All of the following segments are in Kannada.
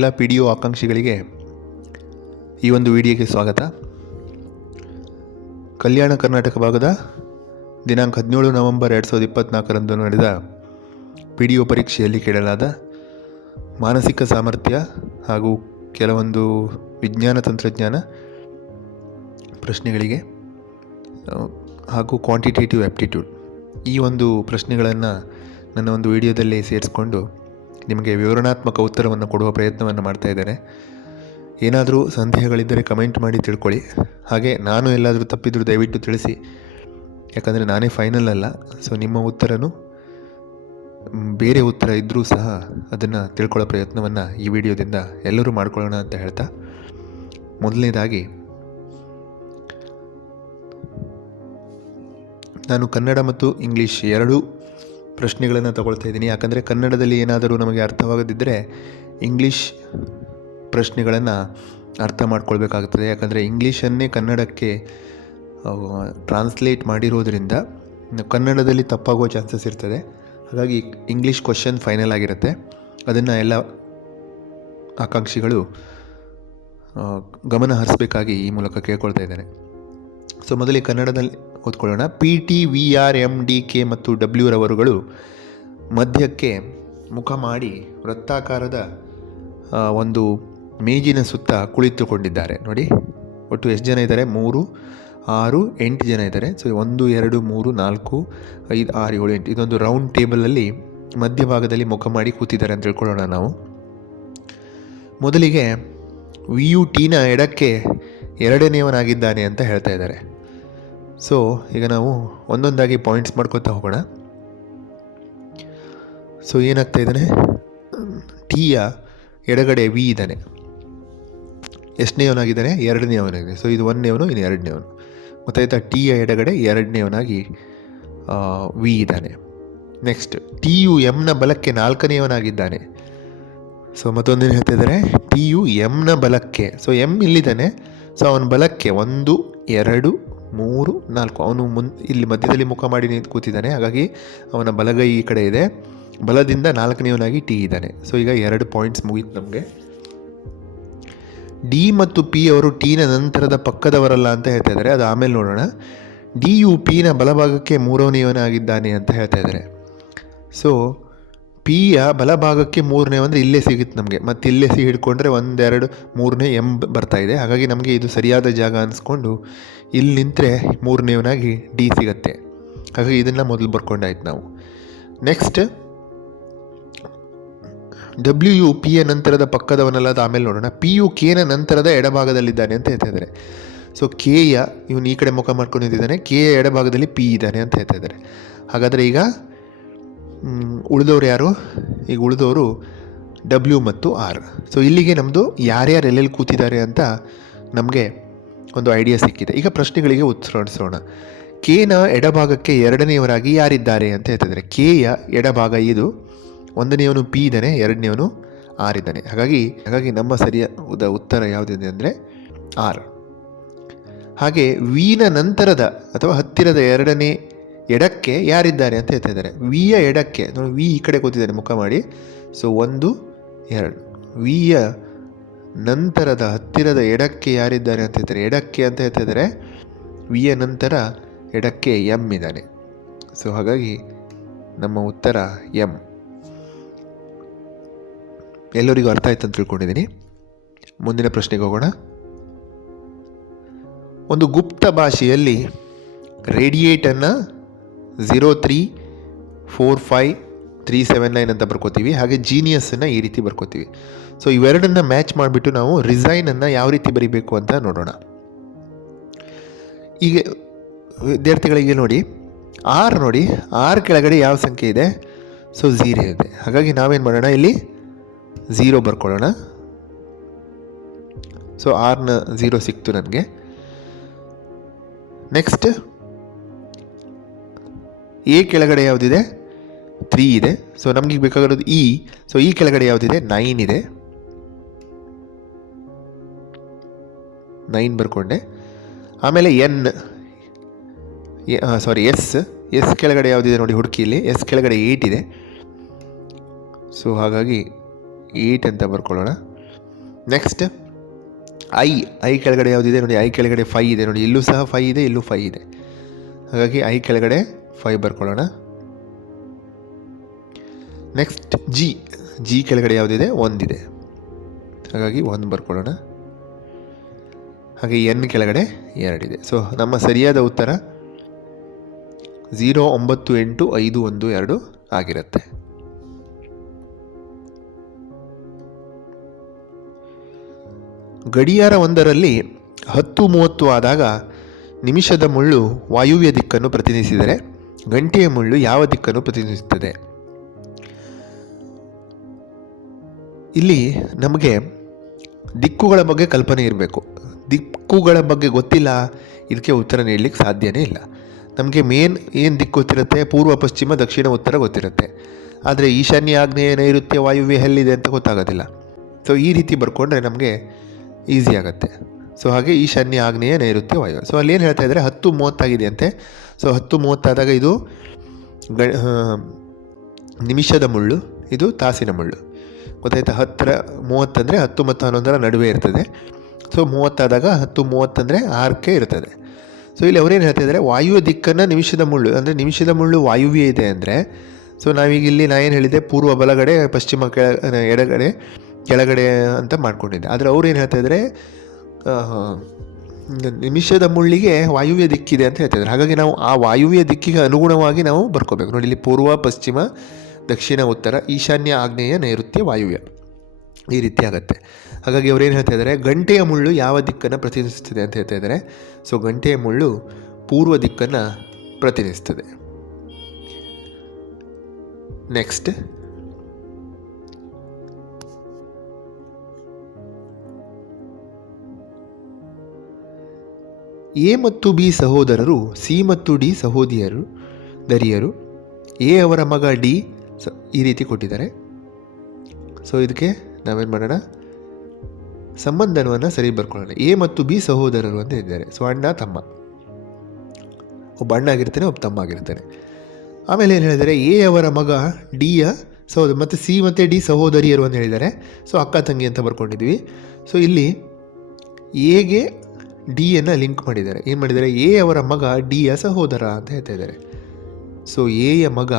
ಎಲ್ಲ ಪಿ ಡಿ ಒ ಆಕಾಂಕ್ಷಿಗಳಿಗೆ ಈ ಒಂದು ವಿಡಿಯೋಗೆ ಸ್ವಾಗತ. ಕಲ್ಯಾಣ ಕರ್ನಾಟಕ ಭಾಗದ ದಿನಾಂಕ ಹದಿನೇಳು ನವೆಂಬರ್ ಎರಡು ಸಾವಿರದ ಇಪ್ಪತ್ತ್ನಾಲ್ಕರಂದು ನಡೆದ ಪಿ ಡಿ ಒ ಪರೀಕ್ಷೆಯಲ್ಲಿ ಕೇಳಲಾದ ಮಾನಸಿಕ ಸಾಮರ್ಥ್ಯ ಹಾಗೂ ಕೆಲವೊಂದು ವಿಜ್ಞಾನ ತಂತ್ರಜ್ಞಾನ ಪ್ರಶ್ನೆಗಳಿಗೆ ಹಾಗೂ ಕ್ವಾಂಟಿಟೇಟಿವ್ ಆ್ಯಪ್ಟಿಟ್ಯೂಡ್ ಈ ಒಂದು ಪ್ರಶ್ನೆಗಳನ್ನು ನನ್ನ ಒಂದು ವಿಡಿಯೋದಲ್ಲಿ ಸೇರಿಸ್ಕೊಂಡು ನಿಮಗೆ ವಿವರಣಾತ್ಮಕ ಉತ್ತರವನ್ನು ಕೊಡುವ ಪ್ರಯತ್ನವನ್ನು ಮಾಡ್ತಾ ಇದ್ದೇನೆ. ಏನಾದರೂ ಸಂದೇಹಗಳಿದ್ದರೆ ಕಮೆಂಟ್ ಮಾಡಿ ತಿಳ್ಕೊಳ್ಳಿ. ಹಾಗೆ ನಾನು ಎಲ್ಲಾದರೂ ತಪ್ಪಿದರೂ ದಯವಿಟ್ಟು ತಿಳಿಸಿ. ಯಾಕಂದರೆ ನಾನೇ ಫೈನಲ್ ಅಲ್ಲ ಸೊ ನಿಮ್ಮ ಉತ್ತರನು ಬೇರೆ ಉತ್ತರ ಇದ್ದರೂ ಸಹ ಅದನ್ನು ತಿಳ್ಕೊಳ್ಳೋ ಪ್ರಯತ್ನವನ್ನು ಈ ವಿಡಿಯೋದಿಂದ ಎಲ್ಲರೂ ಮಾಡ್ಕೊಳ್ಳೋಣ ಅಂತ ಹೇಳ್ತಾ. ಮೊದಲನೇದಾಗಿ, ನಾನು ಕನ್ನಡ ಮತ್ತು ಇಂಗ್ಲೀಷ್ ಎರಡೂ ಪ್ರಶ್ನೆಗಳನ್ನು ತಗೊಳ್ತಾ ಇದ್ದೀನಿ. ಯಾಕಂದರೆ ಕನ್ನಡದಲ್ಲಿ ಏನಾದರೂ ನಮಗೆ ಅರ್ಥವಾಗದಿದ್ದರೆ ಇಂಗ್ಲೀಷ್ ಪ್ರಶ್ನೆಗಳನ್ನು ಅರ್ಥ ಮಾಡ್ಕೊಳ್ಬೇಕಾಗ್ತದೆ. ಯಾಕಂದರೆ ಇಂಗ್ಲೀಷನ್ನೇ ಕನ್ನಡಕ್ಕೆ ಟ್ರಾನ್ಸ್ಲೇಟ್ ಮಾಡಿರೋದ್ರಿಂದ ಕನ್ನಡದಲ್ಲಿ ತಪ್ಪಾಗುವ ಚಾನ್ಸಸ್ ಇರ್ತದೆ. ಹಾಗಾಗಿ ಇಂಗ್ಲೀಷ್ ಕ್ವಶನ್ ಫೈನಲ್ ಆಗಿರುತ್ತೆ. ಅದನ್ನು ಎಲ್ಲ ಆಕಾಂಕ್ಷಿಗಳು ಗಮನ ಹರಿಸಬೇಕಾಗಿ ಈ ಮೂಲಕ ಕೇಳ್ಕೊಳ್ತಾ ಇದ್ದೇನೆ ಸೊ ಮೊದಲಿಗೆ ಕನ್ನಡದಲ್ಲಿ ಓದ್ಕೊಳ್ಳೋಣ. P T V R M D K ಮತ್ತು ಡಬ್ಲ್ಯೂ ರವರುಗಳು ಮಧ್ಯಕ್ಕೆ ಮುಖ ಮಾಡಿ ವೃತ್ತಾಕಾರದ ಒಂದು ಮೇಜಿನ ಸುತ್ತ ಕುಳಿತುಕೊಂಡಿದ್ದಾರೆ. ನೋಡಿ, ಒಟ್ಟು ಎಷ್ಟು ಜನ ಇದ್ದಾರೆ? ಮೂರು, ಆರು, ಎಂಟು ಜನ ಇದ್ದಾರೆ. ಸೊ, ಒಂದು, ಎರಡು, ಮೂರು, ನಾಲ್ಕು, ಐದು, ಆರು, ಏಳು, ಎಂಟು. ಇದೊಂದು ರೌಂಡ್ ಟೇಬಲಲ್ಲಿ ಮಧ್ಯಭಾಗದಲ್ಲಿ ಮುಖ ಮಾಡಿ ಕೂತಿದ್ದಾರೆ ಅಂತ ತಿಳ್ಕೊಳ್ಳೋಣ ನಾವು. ಮೊದಲಿಗೆ ವಿ ಯು ಟಿನ ಎಡಕ್ಕೆ ಎರಡನೆಯವನಾಗಿದ್ದಾನೆ ಅಂತ ಹೇಳ್ತಾ ಇದ್ದಾರೆ. ಸೊ ಈಗ ನಾವು ಒಂದೊಂದಾಗಿ ಪಾಯಿಂಟ್ಸ್ ಮಾಡ್ಕೊತಾ ಹೋಗೋಣ. ಸೊ ಏನಾಗ್ತಾ ಇದ್ದಾನೆ? ಟೀಯ ಎಡಗಡೆ ವಿ ಇದ್ದಾನೆ. ಎಷ್ಟನೇವನಾಗಿದ್ದಾನೆ ಎರಡನೇವನಾಗಿದೆ ಸೊ ಇದು ಒಂದನೇವನು ಇದು ಎರಡನೇವನು ಗೊತ್ತಾಯ್ತಾ ಟೀಯ ಎಡಗಡೆ ಎರಡನೇವನಾಗಿ ವಿ ಇದ್ದಾನೆ. ನೆಕ್ಸ್ಟ್ ಟಿ ಯು ಎಮ್ನ ಬಲಕ್ಕೆ ನಾಲ್ಕನೆಯವನಾಗಿದ್ದಾನೆ ಸೊ ಮತ್ತೊಂದೇನು ಹೇಳ್ತಾ ಇದ್ದಾರೆ ಟಿ ಯು ಎಮ್ನ ಬಲಕ್ಕೆ. So M ಇಲ್ಲಿದ್ದಾನೆ. ಸೊ ಅವನ ಬಲಕ್ಕೆ ಒಂದು, ಎರಡು ಮೂರು, ನಾಲ್ಕು. ಅವನು ಮುನ್, ಇಲ್ಲಿ ಮಧ್ಯದಲ್ಲಿ ಮುಖ ಮಾಡಿ ನಿಂತು ಕೂತಿದ್ದಾನೆ. ಹಾಗಾಗಿ ಅವನ ಬಲಗೈ ಈ ಕಡೆ ಇದೆ. ಬಲದಿಂದ ನಾಲ್ಕನೆಯವನಾಗಿ ಟಿ ಇದ್ದಾನೆ. ಸೊ ಈಗ ಎರಡು ಪಾಯಿಂಟ್ಸ್ ಮುಗೀತು ನಮಗೆ. ಡಿ ಮತ್ತು ಪಿ ಅವರು ಟಿನ ನಂತರದ ಪಕ್ಕದವರಲ್ಲ ಅಂತ ಹೇಳ್ತಾ ಇದ್ದಾರೆ. ಅದು ಆಮೇಲೆ ನೋಡೋಣ. ಡಿ ಯು ಪಿನ ಬಲಭಾಗಕ್ಕೆ ಮೂರನೆಯವನಾಗಿದ್ದಾನೆ ಅಂತ ಹೇಳ್ತಾ ಇದ್ದಾರೆ. ಸೊ ಪಿಯ ಬಲಭಾಗಕ್ಕೆ ಮೂರನೇ ಅಂದರೆ ಇಲ್ಲೇ ಸಿಗುತ್ತೆ ನಮಗೆ. ಮತ್ತು ಇಲ್ಲೇ ಸಿ ಹಿಡ್ಕೊಂಡ್ರೆ ಒಂದೆರಡು ಮೂರನೇ ಎಂ ಬರ್ತಾ ಇದೆ. ಹಾಗಾಗಿ ನಮಗೆ ಇದು ಸರಿಯಾದ ಜಾಗ ಅನಿಸ್ಕೊಂಡು ಇಲ್ಲಿ ನಿಂತರೆ ಮೂರನೇವನಾಗಿ ಡಿ ಸಿಗತ್ತೆ. ಹಾಗಾಗಿ ಇದನ್ನು ಮೊದಲು ಬರ್ಕೊಂಡಾಯ್ತು ನಾವು. ನೆಕ್ಸ್ಟ್ ಡಬ್ಲ್ಯೂ ಯು ಪಿ ಯ ನಂತರದ ಪಕ್ಕದವನಲ್ಲ ಅದು ಆಮೇಲೆ ನೋಡೋಣ. ಪಿ ಯು ಕೆನ ನಂತರದ ಎಡಭಾಗದಲ್ಲಿದ್ದಾನೆ ಅಂತ ಹೇಳ್ತಾ ಇದ್ದಾರೆ ಸೊ ಯ ಇವನು ಈ ಕಡೆ ಮುಖ ಮಾಡ್ಕೊಂಡು ನಿಂತಿದ್ದಾನೆ. ಯ ಎಡಭಾಗದಲ್ಲಿ ಪಿ ಇದ್ದಾನೆ ಅಂತ ಹೇಳ್ತಾ ಇದ್ದಾರೆ ಹಾಗಾದರೆ ಈಗ ಉಳಿದವರು ಯಾರು? ಈಗ ಉಳಿದವರು ಡಬ್ಲ್ಯೂ ಮತ್ತು ಆರ್ ಸೊ ಇಲ್ಲಿಗೆ ನಮ್ಮದು ಯಾರ್ಯಾರು ಎಲ್ಲೆಲ್ಲಿ ಕೂತಿದ್ದಾರೆ ಅಂತ ನಮಗೆ ಒಂದು ಐಡಿಯಾ ಸಿಕ್ಕಿದೆ. ಈಗ ಪ್ರಶ್ನೆಗಳಿಗೆ ಉತ್ತರಿಸೋಣ ಕೆನ ಎಡಭಾಗಕ್ಕೆ ಎರಡನೆಯವರಾಗಿ ಯಾರಿದ್ದಾರೆ ಅಂತ ಹೇಳ್ತಿದ್ದಾರೆ. ಕೆಯ ಎಡಭಾಗ ಇದು, ಒಂದನೆಯವನು ಪಿ ಇದ್ದಾನೆ, ಎರಡನೆಯವನು ಆರ್ ಇದ್ದಾನೆ. ಹಾಗಾಗಿ ಹಾಗಾಗಿ ನಮ್ಮ ಸರಿಯಾದ ಉತ್ತರ ಯಾವುದಿದೆ ಅಂದರೆ ಆರ್ ಹಾಗೆ ವಿನ ನಂತರದ ಅಥವಾ ಹತ್ತಿರದ ಎರಡನೇ ಎಡಕ್ಕೆ ಯಾರಿದ್ದಾರೆ ಅಂತ ಹೇಳ್ತಾ ಇದ್ದಾರೆ ವಿಯ ಎಡಕ್ಕೆ, ನೋಡಿ ವಿ ಈ ಕಡೆ ಕೂತಿದ್ದಾರೆ ಮುಖ ಮಾಡಿ. ಸೊ ಒಂದು, ಎರಡು. ವಿಯ ನಂತರದ ಹತ್ತಿರದ ಎಡಕ್ಕೆ ಯಾರಿದ್ದಾರೆ ಅಂತ ಹೇಳ್ತಾರೆ ಎಡಕ್ಕೆ ಅಂತ ಹೇಳ್ತಾ ಇದ್ದಾರೆ ವಿಯ ನಂತರ ಎಡಕ್ಕೆ ಎಂ ಇದ್ದಾನೆ. ಸೊ ಹಾಗಾಗಿ ನಮ್ಮ ಉತ್ತರ ಎಂ ಎಲ್ಲರಿಗೂ ಅರ್ಥ ಆಯ್ತು ಅಂತ ತಿಳ್ಕೊಂಡಿದ್ದೀನಿ. ಮುಂದಿನ ಪ್ರಶ್ನೆಗೆ ಹೋಗೋಣ. ಒಂದು ಗುಪ್ತ ಭಾಷೆಯಲ್ಲಿ ರೇಡಿಯೇಟನ್ನು zero three four five three seven nine ಅಂತ ಬರ್ಕೋತೀವಿ. ಹಾಗೆ ಜೀನಿಯಸ್ಸನ್ನು ಈ ರೀತಿ ಬರ್ಕೋತೀವಿ. ಸೊ ಇವೆರಡನ್ನು ಮ್ಯಾಚ್ ಮಾಡಿಬಿಟ್ಟು ನಾವು ರಿಸೈನನ್ನು ಯಾವ ರೀತಿ ಬರಿಬೇಕು ಅಂತ ನೋಡೋಣ. ಈಗ ವಿದ್ಯಾರ್ಥಿಗಳಿಗೆ ನೋಡಿ, ಆರ್ ನೋಡಿ, ಆರ್ ಕೆಳಗಡೆ ಯಾವ ಸಂಖ್ಯೆ ಇದೆ? ಸೊ ಝೀರೋ ಇದೆ. ಹಾಗಾಗಿ ನಾವೇನು ಮಾಡೋಣ ಇಲ್ಲಿ? ಝೀರೋ ಬರ್ಕೊಳ್ಳೋಣ. ಸೊ ಆರ್ನ ಝೀರೋ ಸಿಕ್ತು ನನಗೆ. ನೆಕ್ಸ್ಟ್ ಎ ಕೆಳಗಡೆ ಯಾವುದಿದೆ? ತ್ರೀ ಇದೆ. ಸೊ ನಮಗೆ ಬೇಕಾಗಿರೋದು ಇ ಸೊ ಈ ಕೆಳಗಡೆ ಯಾವುದಿದೆ? ನೈನ್ ಇದೆ. ನೈನ್ ಬರ್ಕೊಂಡೆ. ಆಮೇಲೆ ಎನ್ ಸಾರಿ ಎಸ್ ಎಸ್ ಕೆಳಗಡೆ ಯಾವುದಿದೆ ನೋಡಿ ಹುಡುಕಿಲಿ ಎಸ್ ಕೆಳಗಡೆ ಏಯ್ಟ್ ಇದೆ. ಸೊ ಹಾಗಾಗಿ ಏಯ್ಟ್ ಅಂತ ಬರ್ಕೊಳ್ಳೋಣ. ನೆಕ್ಸ್ಟ್ ಐ ಐ ಕೆಳಗಡೆ ಯಾವುದಿದೆ ನೋಡಿ? ಐ ಕೆಳಗಡೆ ಫೈ ಇದೆ ನೋಡಿ. ಇಲ್ಲೂ ಸಹ ಫೈ ಇದೆ, ಇಲ್ಲೂ ಫೈ ಇದೆ. ಹಾಗಾಗಿ ಐ ಕೆಳಗಡೆ ಫೈ ಬರ್ಕೊಳ್ಳೋಣ ನೆಕ್ಸ್ಟ್ ಜಿ ಜಿ ಕೆಳಗಡೆ ಯಾವುದಿದೆ? ಒಂದಿದೆ. ಹಾಗಾಗಿ ಒಂದು ಬರ್ಕೊಳ್ಳೋಣ. ಹಾಗೆ ಎನ್ ಕೆಳಗಡೆ ಎರಡಿದೆ. ಸೊ ನಮ್ಮ ಸರಿಯಾದ ಉತ್ತರ ಝೀರೋ ಒಂಬತ್ತು ಎಂಟು ಐದು ಒಂದು ಎರಡು ಆಗಿರುತ್ತೆ. ಗಡಿಯಾರ ಒಂದರಲ್ಲಿ ಹತ್ತು ಮೂವತ್ತು ಆದಾಗ ನಿಮಿಷದ ಮುಳ್ಳು ವಾಯುವ್ಯ ದಿಕ್ಕನ್ನು ಪ್ರತಿನಿಧಿಸಿದರೆ ಗಂಟೆಯ ಮುಳ್ಳು ಯಾವ ದಿಕ್ಕನ್ನು ಪ್ರತಿನಿಧಿಸುತ್ತದೆ? ಇಲ್ಲಿ ನಮಗೆ ದಿಕ್ಕುಗಳ ಬಗ್ಗೆ ಕಲ್ಪನೆ ಇರಬೇಕು. ದಿಕ್ಕುಗಳ ಬಗ್ಗೆ ಗೊತ್ತಿಲ್ಲ, ಇದಕ್ಕೆ ಉತ್ತರ ನೀಡಲಿಕ್ಕೆ ಸಾಧ್ಯನೇ ಇಲ್ಲ. ನಮಗೆ ಮೇನ್ ಏನು ದಿಕ್ಕು ಗೊತ್ತಿರುತ್ತೆ? ಪೂರ್ವ, ಪಶ್ಚಿಮ, ದಕ್ಷಿಣ, ಉತ್ತರ ಗೊತ್ತಿರುತ್ತೆ. ಆದರೆ ಈಶಾನ್ಯ ಆಗ್ನೇಯ ನೈಋತ್ಯ ವಾಯುವ್ಯ ಎಲ್ಲಿದೆ ಅಂತ ಗೊತ್ತಾಗೋದಿಲ್ಲ. ಸೊ ಈ ರೀತಿ ಬರ್ಕೊಂಡ್ರೆ ನಮಗೆ ಈಸಿ ಆಗುತ್ತೆ. ಸೊ ಹಾಗೆ ಈಶಾನ್ಯ ಆಗ್ನೇಯ ನೈಋತ್ಯ ವಾಯು ಸೊ ಅಲ್ಲಿ ಏನು ಹೇಳ್ತಾ ಇದ್ದಾರೆ ಹತ್ತು ಮೂವತ್ತಾಗಿದೆ ಅಂತೆ. ಸೊ ಹತ್ತು ಮೂವತ್ತಾದಾಗ ಇದು ಗ ನಿಮಿಷದ ಮುಳ್ಳು, ಇದು ತಾಸಿನ ಮುಳ್ಳು. ಗೊತ್ತಾಯ್ತಾ? ಹತ್ತರ ಮೂವತ್ತಂದರೆ ಹತ್ತು ಮತ್ತು ಹನ್ನೊಂದರ ನಡುವೆ ಇರ್ತದೆ. ಸೊ ಮೂವತ್ತಾದಾಗ ಹತ್ತು ಮೂವತ್ತಂದರೆ ಆರಕ್ಕೆ ಇರ್ತದೆ. ಸೊ ಇಲ್ಲಿ ಅವರೇನು ಹೇಳ್ತಾ ಇದ್ದಾರೆ ವಾಯುವ ದಿಕ್ಕನ್ನು ನಿಮಿಷದ ಮುಳ್ಳು, ಅಂದರೆ ನಿಮಿಷದ ಮುಳ್ಳು ವಾಯುವ್ಯ ಇದೆ ಅಂದರೆ ಸೊ ನಾವೀಗ ಇಲ್ಲಿ ನಾ ಏನು ಹೇಳಿದೆ? ಪೂರ್ವ ಬಲಗಡೆ, ಪಶ್ಚಿಮ ಕೆಳ, ಎಡಗಡೆ, ಕೆಳಗಡೆ ಅಂತ ಮಾಡ್ಕೊಂಡಿದ್ದೆ. ಆದರೆ ಅವ್ರು ಏನು ಹೇಳ್ತಾ ಇದ್ದಾರೆ ನಿಮಿಷದ ಮುಳ್ಳಿಗೆ ವಾಯುವ್ಯ ದಿಕ್ಕಿದೆ ಅಂತ ಹೇಳ್ತಿದ್ದಾರೆ. ಹಾಗಾಗಿ ನಾವು ಆ ವಾಯುವ್ಯ ದಿಕ್ಕಿಗೆ ಅನುಗುಣವಾಗಿ ನಾವು ಬರ್ಕೋಬೇಕು. ನೋಡಿ, ಇಲ್ಲಿ ಪೂರ್ವ, ಪಶ್ಚಿಮ, ದಕ್ಷಿಣ, ಉತ್ತರ, ಈಶಾನ್ಯ ಆಗ್ನೇಯ ನೈಋತ್ಯ ವಾಯುವ್ಯ ಈ ರೀತಿ ಆಗುತ್ತೆ. ಹಾಗಾಗಿ ಅವ್ರೇನು ಹೇಳ್ತಾ ಇದ್ದಾರೆ ಗಂಟೆಯ ಮುಳ್ಳು ಯಾವ ದಿಕ್ಕನ್ನು ಪ್ರತಿನಿಧಿಸ್ತದೆ ಅಂತ ಹೇಳ್ತಾ ಇದ್ದಾರೆ ಸೊ, ಗಂಟೆಯ ಮುಳ್ಳು ಪೂರ್ವ ದಿಕ್ಕನ್ನು ಪ್ರತಿನಿಧಿಸ್ತದೆ. ನೆಕ್ಸ್ಟ್. ಎ ಮತ್ತು ಬಿ ಸಹೋದರರು, ಸಿ ಮತ್ತು ಡಿ ಸಹೋದಿಯರು, ದರಿಯರು, ಎ ಅವರ ಮಗ ಡಿ ಸ ಈ ರೀತಿ ಕೊಟ್ಟಿದ್ದಾರೆ. ಸೊ ಇದಕ್ಕೆ ನಾವೇನು ಮಾಡೋಣ? ಸಂಬಂಧವನ್ನು ಸರಿ ಬರ್ಕೊಳ್ಳೋಣ. ಎ ಮತ್ತು ಬಿ ಸಹೋದರರು ಅಂತ ಇದ್ದಾರೆ. ಸೊ, ಅಣ್ಣ, ತಮ್ಮ. ಒಬ್ಬ ಅಣ್ಣ ಆಗಿರ್ತಾನೆ, ಒಬ್ಬ ತಮ್ಮ ಆಗಿರ್ತಾನೆ. ಆಮೇಲೆ ಏನು ಹೇಳಿದ್ದಾರೆ? ಎ ಅವರ ಮಗ ಡಿಯ ಸಹೋದರ ಮತ್ತು ಸಿ ಮತ್ತು ಡಿ ಸಹೋದರಿಯರು ಅಂತ ಹೇಳಿದ್ದಾರೆ. ಸೊ, ಅಕ್ಕ, ತಂಗಿ ಅಂತ ಬರ್ಕೊಂಡಿದ್ವಿ ಸೊ ಇಲ್ಲಿ ಎಗೆ ಡಿಯನ್ನು ಲಿಂಕ್ ಮಾಡಿದ್ದಾರೆ. ಏನು ಮಾಡಿದ್ದಾರೆ? ಎ ಅವರ ಮಗ ಡಿಯ ಸಹೋದರ ಅಂತ ಹೇಳ್ತಾ ಇದ್ದಾರೆ. ಸೊ ಎಯ ಮಗ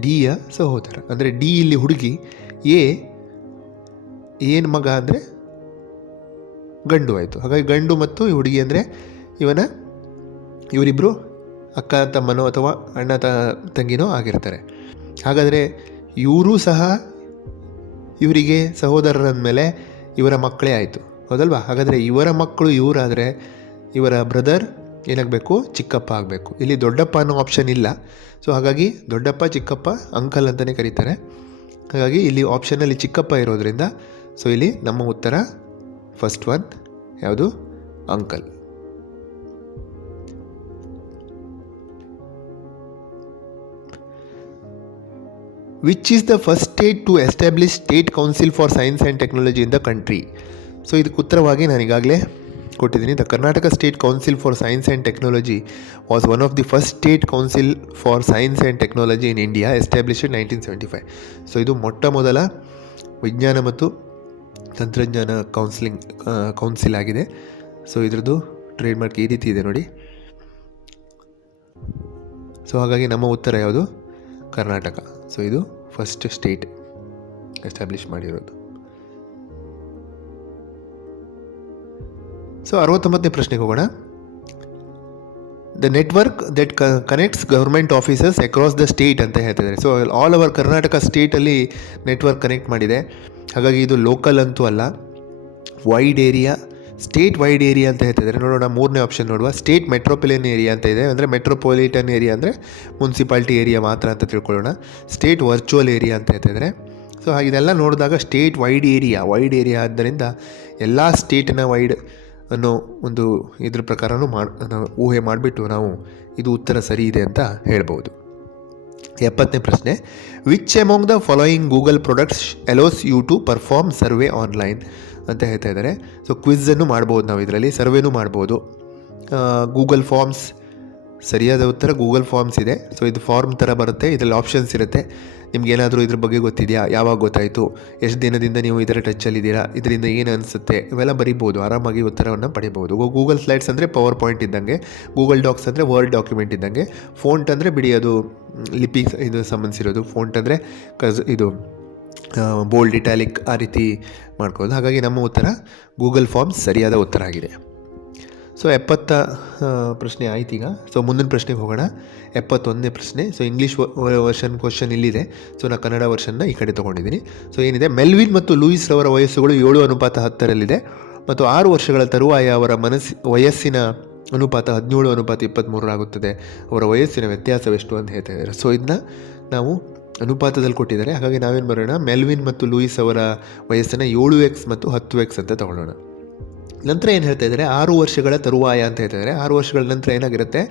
ಡಿಯ ಸಹೋದರ. ಅಂದರೆ ಡಿ ಇಲ್ಲಿ ಹುಡುಗಿ ಎ ಏನು ಮಗ ಅಂದರೆ ಗಂಡು ಆಯಿತು. ಹಾಗಾಗಿ ಗಂಡು ಮತ್ತು ಈ ಹುಡುಗಿ ಅಂದರೆ ಇವನ ಇವರಿಬ್ಬರು ಅಕ್ಕ, ತಮ್ಮನೋ ಅಥವಾ ಅಣ್ಣ, ತ, ತಂಗಿನೋ ಆಗಿರ್ತಾರೆ. ಹಾಗಾದರೆ ಇವರೂ ಸಹ ಇವರಿಗೆ ಸಹೋದರರಂದ ಮೇಲೆ ಇವರ ಮಕ್ಕಳೇ ಆಯಿತು. ಹೌದಲ್ವಾ? ಹಾಗಾದರೆ ಇವರ ಮಕ್ಕಳು ಇವರಾದರೆ ಇವರ ಬ್ರದರ್ ಏನಾಗಬೇಕು? ಚಿಕ್ಕಪ್ಪ ಆಗಬೇಕು. ಇಲ್ಲಿ ದೊಡ್ಡಪ್ಪ ಅನ್ನೋ ಆಪ್ಷನ್ ಇಲ್ಲ. ಸೊ ಹಾಗಾಗಿ ದೊಡ್ಡಪ್ಪ, ಚಿಕ್ಕಪ್ಪ ಅಂಕಲ್ ಅಂತಲೇ ಕರೀತಾರೆ. ಹಾಗಾಗಿ ಇಲ್ಲಿ ಆಪ್ಷನಲ್ಲಿ ಚಿಕ್ಕಪ್ಪ ಇರೋದ್ರಿಂದ ಸೊ ಇಲ್ಲಿ ನಮ್ಮ ಉತ್ತರ ಫಸ್ಟ್ ಒನ್ ಯಾವುದು? Uncle which is the first state to establish state council for science and technology in the country so ಇದಕ್ಕೆ ಉತ್ತರವಾಗಿ ನಾನು ಈಗಾಗಲೇ ಕೊಟ್ಟಿದ್ದೀನಿ. The Karnataka state council for science and technology was one of the first state council for science and technology in India established nineteen seventy five so ಇದು ಮೊಟ್ಟ ಮೊದಲ ವಿಜ್ಞಾನ ಮತ್ತು ತಂತ್ರಜ್ಞಾನ ಕೌನ್ಸಿಲಿಂಗ್ ಕೌನ್ಸಿಲ್ ಆಗಿದೆ. ಸೊ ಇದರದ್ದು ಟ್ರೇಡ್ ಮಾರ್ಕ್ ಈ ರೀತಿ ಇದೆ ನೋಡಿ. ಸೊ ಹಾಗಾಗಿ ನಮ್ಮ ಉತ್ತರ ಯಾವುದು? ಕರ್ನಾಟಕ. ಸೊ ಇದು ಫಸ್ಟ್ ಸ್ಟೇಟ್ ಎಸ್ಟಾಬ್ಲಿಷ್ ಮಾಡಿರೋದು. ಸೊ ಅರವತ್ತೊಂಬತ್ತನೇ ಪ್ರಶ್ನೆಗೆ ಹೋಗೋಣ. The network that connects government offices across the state ಅಂತ ಹೇಳ್ತಿದ್ದಾರೆ. ಸೊ ಆಲ್ ಓವರ್ ಕರ್ನಾಟಕ ಸ್ಟೇಟಲ್ಲಿ ನೆಟ್ವರ್ಕ್ ಕನೆಕ್ಟ್ ಮಾಡಿದೆ. ಹಾಗಾಗಿ ಇದು ಲೋಕಲ್ ಅಂತೂ ಅಲ್ಲ. Wide area state wide area ಅಂತ ಹೇಳ್ತಿದ್ದಾರೆ. ನೋಡೋಣ, ಮೂರನೇ ಆಪ್ಷನ್ ನೋಡುವ. ಸ್ಟೇಟ್ ಮೆಟ್ರೋಪಾಲಿಯನ್ ಏರಿಯಾ ಅಂತ ಇದೆ. ಅಂದರೆ ಮೆಟ್ರೋಪಾಲಿಟನ್ ಏರಿಯಾ ಅಂದರೆ ಮುನ್ಸಿಪಾಲ್ಟಿ ಏರಿಯಾ ಮಾತ್ರ ಅಂತ ತಿಳ್ಕೊಳ್ಳೋಣ. ಸ್ಟೇಟ್ ವರ್ಚುವಲ್ ಏರಿಯಾ ಅಂತ ಹೇಳ್ತಿದ್ದಾರೆ. ಸೊ ಹಾಗಿದೆಲ್ಲ ನೋಡಿದಾಗ state wide area wide area ಆದ್ದರಿಂದ ಎಲ್ಲ ಸ್ಟೇಟಿನ ವೈಡ್ ಅನ್ನೋ ಒಂದು ಇದ್ರ ಪ್ರಕಾರನೂ ಮಾಡಿ ನಾವು ಊಹೆ ಮಾಡಿಬಿಟ್ಟು ನಾವು ಇದು ಉತ್ತರ ಸರಿ ಇದೆ ಅಂತ ಹೇಳ್ಬೋದು. ಎಪ್ಪತ್ತನೇ ಪ್ರಶ್ನೆ which among the following Google products allows you to perform survey online ಅಂತ ಹೇಳ್ತಾ ಇದ್ದಾರೆ. ಸೊ ಕ್ವಿಝನ್ನು ಮಾಡ್ಬೋದು ನಾವು ಇದರಲ್ಲಿ, ಸರ್ವೇನೂ ಮಾಡ್ಬೋದು. ಗೂಗಲ್ ಫಾರ್ಮ್ಸ್ ಸರಿಯಾದ ಉತ್ತರ ಗೂಗಲ್ ಫಾರ್ಮ್ಸ್ ಇದೆ. ಸೊ ಇದು ಫಾರ್ಮ್ ಥರ ಬರುತ್ತೆ, ಇದರಲ್ಲಿ ಆಪ್ಷನ್ಸ್ ಇರುತ್ತೆ. ನಿಮ್ಗೇನಾದರೂ ಇದ್ರ ಬಗ್ಗೆ ಗೊತ್ತಿದೆಯಾ? ಯಾವಾಗ ಗೊತ್ತಾಯಿತು? ಎಷ್ಟು ದಿನದಿಂದ ನೀವು ಇದರ ಟಚ್ಚಲ್ಲಿದ್ದೀರಾ ಇದರಿಂದ ಏನು ಅನಿಸುತ್ತೆ? ಇವೆಲ್ಲ ಬರಿಬೋದು ಆರಾಮಾಗಿ ಉತ್ತರವನ್ನು ಪಡಿಬೋದು ಗೂಗಲ್ ಸ್ಲೈಡ್ಸ್ ಅಂದರೆ ಪವರ್ ಪಾಯಿಂಟ್ ಇದ್ದಂಗೆ ಗೂಗಲ್ ಡಾಕ್ಸ್ ಅಂದರೆ ವರ್ಡ್ ಡಾಕ್ಯುಮೆಂಟ್ ಇದ್ದಂಗೆ. ಫೋಂಟ್ ಅಂದರೆ ಬಿಡಿ ಅದು ಲಿಪಿ ಇದು ಸಂಬಂಧಿಸಿರೋದು. ಫೋಂಟ್ ಅಂದರೆ ಕಸ್ ಇದು ಬೋಲ್ಡ್ ಇಟ್ಯಾಲಿಕ್ ಆ ರೀತಿ ಮಾಡ್ಕೋದು ಹಾಗಾಗಿ ನಮ್ಮ ಉತ್ತರ ಗೂಗಲ್ ಫಾರ್ಮ್ಸ್ ಸರಿಯಾದ ಉತ್ತರ ಆಗಿದೆ. ಸೊ ಎಪ್ಪತ್ತ ಪ್ರಶ್ನೆ ಆಯ್ತು ಈಗ. ಸೊ ಮುಂದಿನ ಪ್ರಶ್ನೆಗೆ ಹೋಗೋಣ. ಎಪ್ಪತ್ತೊಂದನೇ ಪ್ರಶ್ನೆ. ಸೊ ಇಂಗ್ಲೀಷ್ ವರ್ಷನ್ ಕ್ವಶನ್ ಇಲ್ಲಿದೆ. ಸೊ ನಾನು ಕನ್ನಡ ವರ್ಷನ್ನ ಈ ಕಡೆ ತೊಗೊಂಡಿದ್ದೀನಿ. ಸೊ ಏನಿದೆ? ಮೆಲ್ವಿನ್ ಮತ್ತು ಲೂಯಿಸ್ ಅವರ ವಯಸ್ಸುಗಳು ಏಳು ಅನುಪಾತ ಹತ್ತರಲ್ಲಿದೆ. ಮತ್ತು ಆರು ವರ್ಷಗಳ ತರುವಾಯ ಅವರ ಮನಸ್ಸಿ, ವಯಸ್ಸಿನ ಅನುಪಾತ ಹದಿನೇಳು, ಅನುಪಾತ ಇಪ್ಪತ್ತ್ಮೂರರಾಗುತ್ತದೆ ಅವರ ವಯಸ್ಸಿನ ವ್ಯತ್ಯಾಸವೆಷ್ಟು ಅಂತ ಹೇಳ್ತಾ ಇದ್ದಾರೆ. ಸೊ ಇದನ್ನ ನಾವು ಅನುಪಾತದಲ್ಲಿ ಕೊಟ್ಟಿದ್ದಾರೆ. ಹಾಗಾಗಿ ನಾವೇನು ಬರೋಣ? ಮೆಲ್ವಿನ್ ಮತ್ತು ಲೂಯಿಸ್ ಅವರ ವಯಸ್ಸನ್ನು ಏಳು ಎಕ್ಸ್ ಮತ್ತು ಹತ್ತು ಎಕ್ಸ್ ಅಂತ ತಗೊಳ್ಳೋಣ. ನಂತರ ಏನು ಹೇಳ್ತಾ ಇದ್ದಾರೆ? ಆರು ವರ್ಷಗಳ ತರುವಾಯ ಅಂತ ಹೇಳ್ತಾ ಇದ್ದಾರೆ. ಆರು ವರ್ಷಗಳ ನಂತರ ಏನಾಗಿರುತ್ತೆ?